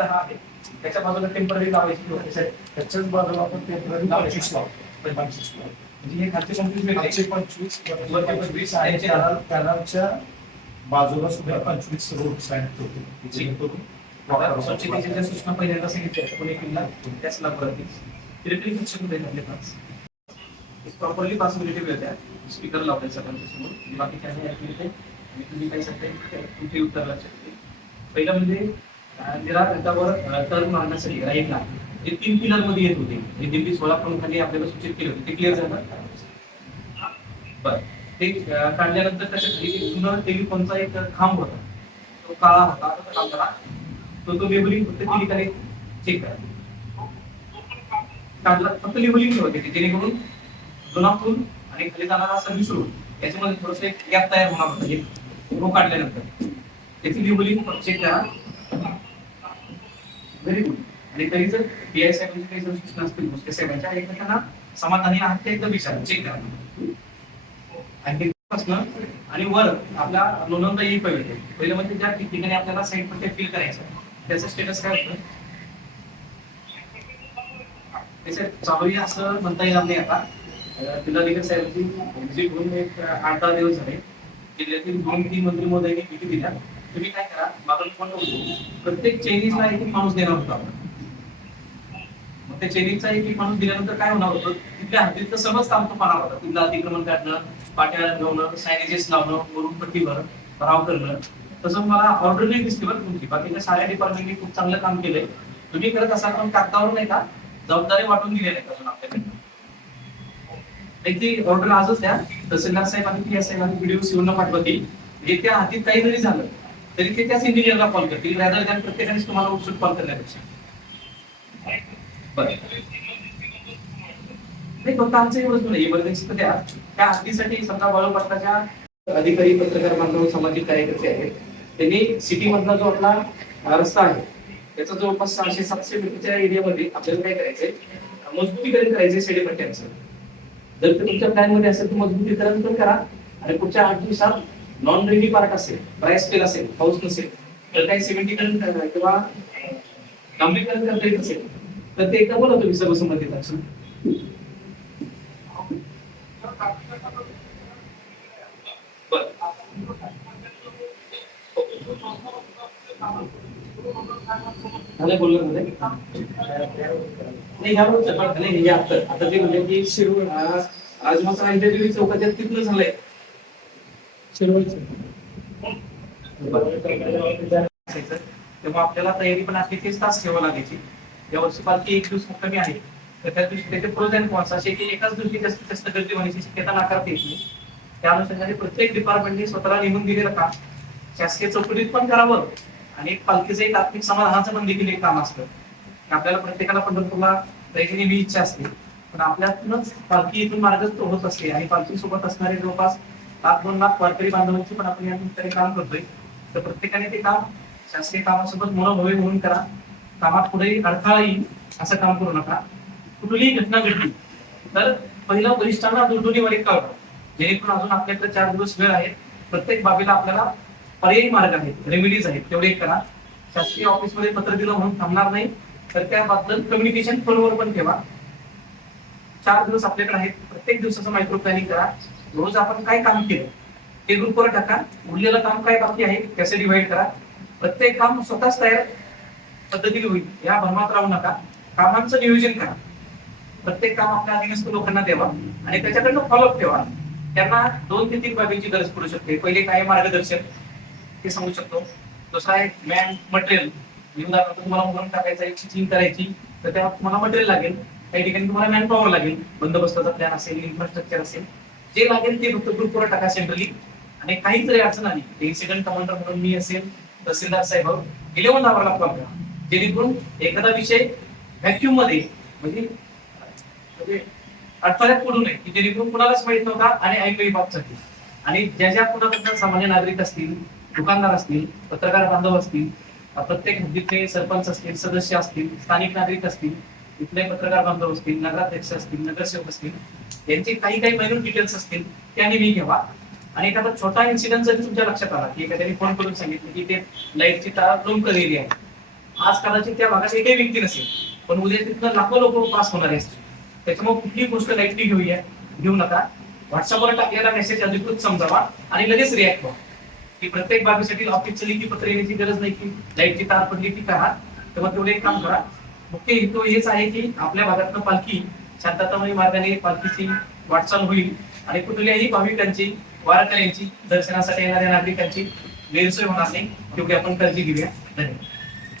आहे. त्याच्या बाजूला टेंपररी लावायची त्याच्याच बाजूला आपण टेंपररी पंचवीस लावतो. पंचवीस लावतो. म्हणजे हे खालचे पंचवीस खालचे पंचवीस पंचवीस आणि आणि कॅनल कॅनलच्या बाजूला सुद्धा पंचवीस रोड साईड जेणेकरून आता स्वच्छतेच्या सूचना पहिल्यांदा सांगितल्या किल्ला त्याच आपले पास प्रॉपरली पॉसिबिलिटी होत्या स्पीकर लावले सगळ्यांच्या समोर. बाकी काही नाही ऐकले ते आणि तुम्ही काही सांगताय तुमचे उत्तर लक्षात येईल पहिलं म्हणजे अं, टर्न मारण्यासाठी राईटला ते तीन पिलरमध्ये येत होते. हे दिल्ली सोळा प्रमुखांनी आपल्याला सूचित केलं ते क्लिअर झालं? बरं. ते काढल्यानंतर त्याच्याखाली जुनं टेलिफोनचा एक खांब होता? तो काळा होता. तो काळा तो तो लेबलिंग फक्त ती ठिकाणी चेक करा. काढला. फक्त लेबलिंग होते ते जेणेकरून जुनापूर आणि खाली जाणारा असा रोड याच्यामध्ये थोडस एक गॅप तयार होणार होता. हे काढल्यानंतर. त्याची लेबलिंग चेक करा. व्हेरी गुड आणि तरी जर पीआय साहेबांची काही जर सूचना असतील भुसके साहेबांच्या एकमेकांना समाधानी आहात ते एकदा विचार. चेक करा. आणि आणि वर आपला नोंदवता येईल पाहिजे पहिलं म्हणजे ज्या ठिकाणी आपल्याला साईटमध्ये फिल करायचं त्याचं स्टेटस काय होतं? त्याच्यात चालू आहे असं म्हणता येणार नाही आता. जिल्हाधिकारी साहेबांची व्हिजिट होऊन एक आठ दहा दिवस झाले. जिल्ह्यातील दोन तीन मंत्री महोदयांनी भेटी दिल्या. तुम्ही काय करा मागील पण प्रत्येक चैनीजला एक एक माणूस देणार होता. मग त्या चैनीचा एक एक माणूस दिल्यानंतर काय होणार होतं? तिथल्या हद्दीतलं समज काम तो पाहणार होता. तिथलं अतिक्रमण काढणं पाट्या रंगवणं सायनेजेस लावणं वरून पट्टीवर भराव करणं. तसं मला ऑर्डर नाही दिसली बरं तुमची. बाकीच्या साऱ्या डिपार्टमेंटने खूप चांगलं काम केलंय. तुम्ही करत असाल पण कागदावर नाही का? जबाबदारी वाटून दिलेल्या आहेत अजून आपल्याकडे एक ती ऑर्डर आजच द्या. तहसीलदार साहेब आणि पी एस साहेब आणि व्हिडिओ शिवून पाठवतील. म्हणजे त्या हातीत काही जरी झालं. तरी ते त्याच इंजिनियरला कॉल करतील रॅदर दॅन प्रत्येकाने तुम्हाला उत्सुक कॉल करण्यापेक्षा. बरं. नाही फक्त आमचं एवढंच नाही इमर्जन्सी तर द्या त्या हद्दीसाठी समजा बाळूपट्टाच्या अधिकारी पत्रकार बांधव सामाजिक कार्यकर्ते आहेत. त्यांनी सिटी मधला जो आपला रस्ता आहे त्याचा जवळपास सहाशे सातशे मीटरच्या एरियामध्ये आपल्याला काय करायचंय? मजबूतीकरण करायचंय सेडीपट्ट्यांचं. जर ते तुमच्या प्लॅनमध्ये असेल तर मजबूतीकरण पण करा. आणि पुढच्या आठ दिवसात नॉन रेडी पार्ट असेल ड्राय स्पेल असेल पाऊस नसेल तर काही सिमेंटीकरण करा किंवा अं, डांबरीकरण करता येत असेल तर ते एकदा बोला तुम्ही सर्वसंबंधित असून झालं बोललं मध्ये नाही ह्या पण नाही आता. आता ते म्हणजे की शिरू आज मात्र इंटरव्ह्यू चौकात तिथलं झालंय. तेव्हा आपल्याला तयारी पण आधी तेच तास ठेवा लागायची. या वर्षी पालखी एक दिवस कमी आहे. तर त्या दिवशी त्याचे प्रोज अँड कॉन्स असे की एकाच दिवशी जास्तीत जास्त गर्दी होण्याची शक्यता नाकारता येत नाही. त्या अनुषंगाने प्रत्येक डिपार्टमेंटने स्वतःला नेमून दिलेलं काम. शासकीय चौकटीत पण करावं आणि एक पालखीचं एक आत्मिक समाधानाचं पण देखील एक काम असतं. की आपल्याला प्रत्येकाला पंढरपूरला जायची नेहमी इच्छा असते. पण आपल्यातूनच पालखी इथून मार्गस्थ होत असते आणि पालखी सोबत असणारे जवळपास लाख दोन लाख वारकरी बांधवांची पण आपण या निमित्ताने काम करतोय. तर प्रत्येकाने ते काम शासकीय कामासोबत मनोभवे म्हणून करा. कामात कुठेही अडथळा येईल असं काम करू नका. कुठलीही घटना घडली तर पहिला वरिष्ठांना दुर्दुनीवर एक कळवा जेणेकरून अजून आपल्याकडे चार दिवस वेळ आहे. प्रत्येक बाबीला आपल्याला पर्यायी मार्ग आहेत रेमेडीज आहेत तेवढे करा. शासकीय ऑफिसमध्ये पत्र दिलं म्हणून थांबणार नाही तर त्याबद्दल कम्युनिकेशन फोनवर पण ठेवा. चार दिवस आपल्याकडे आहेत प्रत्येक दिवसाचं मायक्रो प्लॅनिंग करा. रोज आपण काय काम केलं ते ग्रुपवर टाका उरलेलं काम काय बाकी आहे त्याचे डिवाइड करा. प्रत्येक काम स्वतःच तयार पद्धतीने होईल. या भ्रमात राहू नका. कामांचं नियोजन करा. प्रत्येक काम आपल्या अधीनस्थ लोकांना द्यावा आणि त्याच्याकडनं फॉलोअप ठेवा. त्यांना दोन ते तीन बाबींची गरज पडू शकते. पहिले काय मार्गदर्शन ते सांगू शकतो. दुसरा आहे मॅन मटेरियल उदाहरणार्थ तुम्हाला मुलं टाकायचा एक चीन करायची तर त्या तुम्हाला मटेरियल लागेल. काही ठिकाणी तुम्हाला मॅन पॉवर लागेल. बंदोबस्ताचा प्लॅन असेल इन्फ्रास्ट्रक्चर असेल. जे लागेल ते फक्त ग्रुपवर टाका सेंट्रली आणि काही जरी अडचण आली इन्सिडेंट कमांडर म्हणून मी असेल तहसीलदार साहेब इलेव्हन आवरला कॉल करा. जेणेकरून एखादा विषय व्हॅक्युममध्ये म्हणजे म्हणजे अडथळ्यात पडू नये की जेणेकरून कुणालाच माहीत नव्हता आणि ऐकवी चालतील आणि ज्या ज्या कुणाबद्दल सामान्य नागरिक असतील दुकानदार असतील पत्रकार बांधव असतील प्रत्येक हद्दीतले सरपंच असतील सदस्य असतील स्थानिक नागरिक असतील इथले पत्रकार बांधव असतील नगराध्यक्ष असतील नगरसेवक असतील त्यांचे काही काही मायनूट डिटेल्स असतील त्या नेहमी घ्यावा आणि एखादा छोटा इन्सिडेंट जरी तुमच्या लक्षात आला की एखाद्याने फोन करून सांगितलं की ते लाईटची तार लोमकर एरिया आहे. आज कदाचित त्या भागात एकही व्यक्ती नसेल पण उद्या तिथनं लाखो लोक पास होणार असतील त्याच्यामुळे कुठलीही गोष्ट लाईटली घेऊया घेऊ नका. व्हॉट्सअपवर टाकलेला मेसेज अधिकृत समजावा आणि लगेच रिॲक्ट व्हा. की प्रत्येक बाबीसाठी ऑफिसचं लिखी पत्र येण्याची गरज नाही की लाईटची तार पडली की करा तेव्हा तेवढे एक काम करा. मुख्य हेतू हेच आहे की आपल्या भागातनं पालखी शांततामय मार्गाने पालखीची वाटचाल होईल आणि कुठल्याही भाविकांची वारकऱ्यांची दर्शनासाठी येणाऱ्या नागरिकांची गैरसोय होणार नाही. तेवढी आपण काळजी घेऊया. धन्यवाद.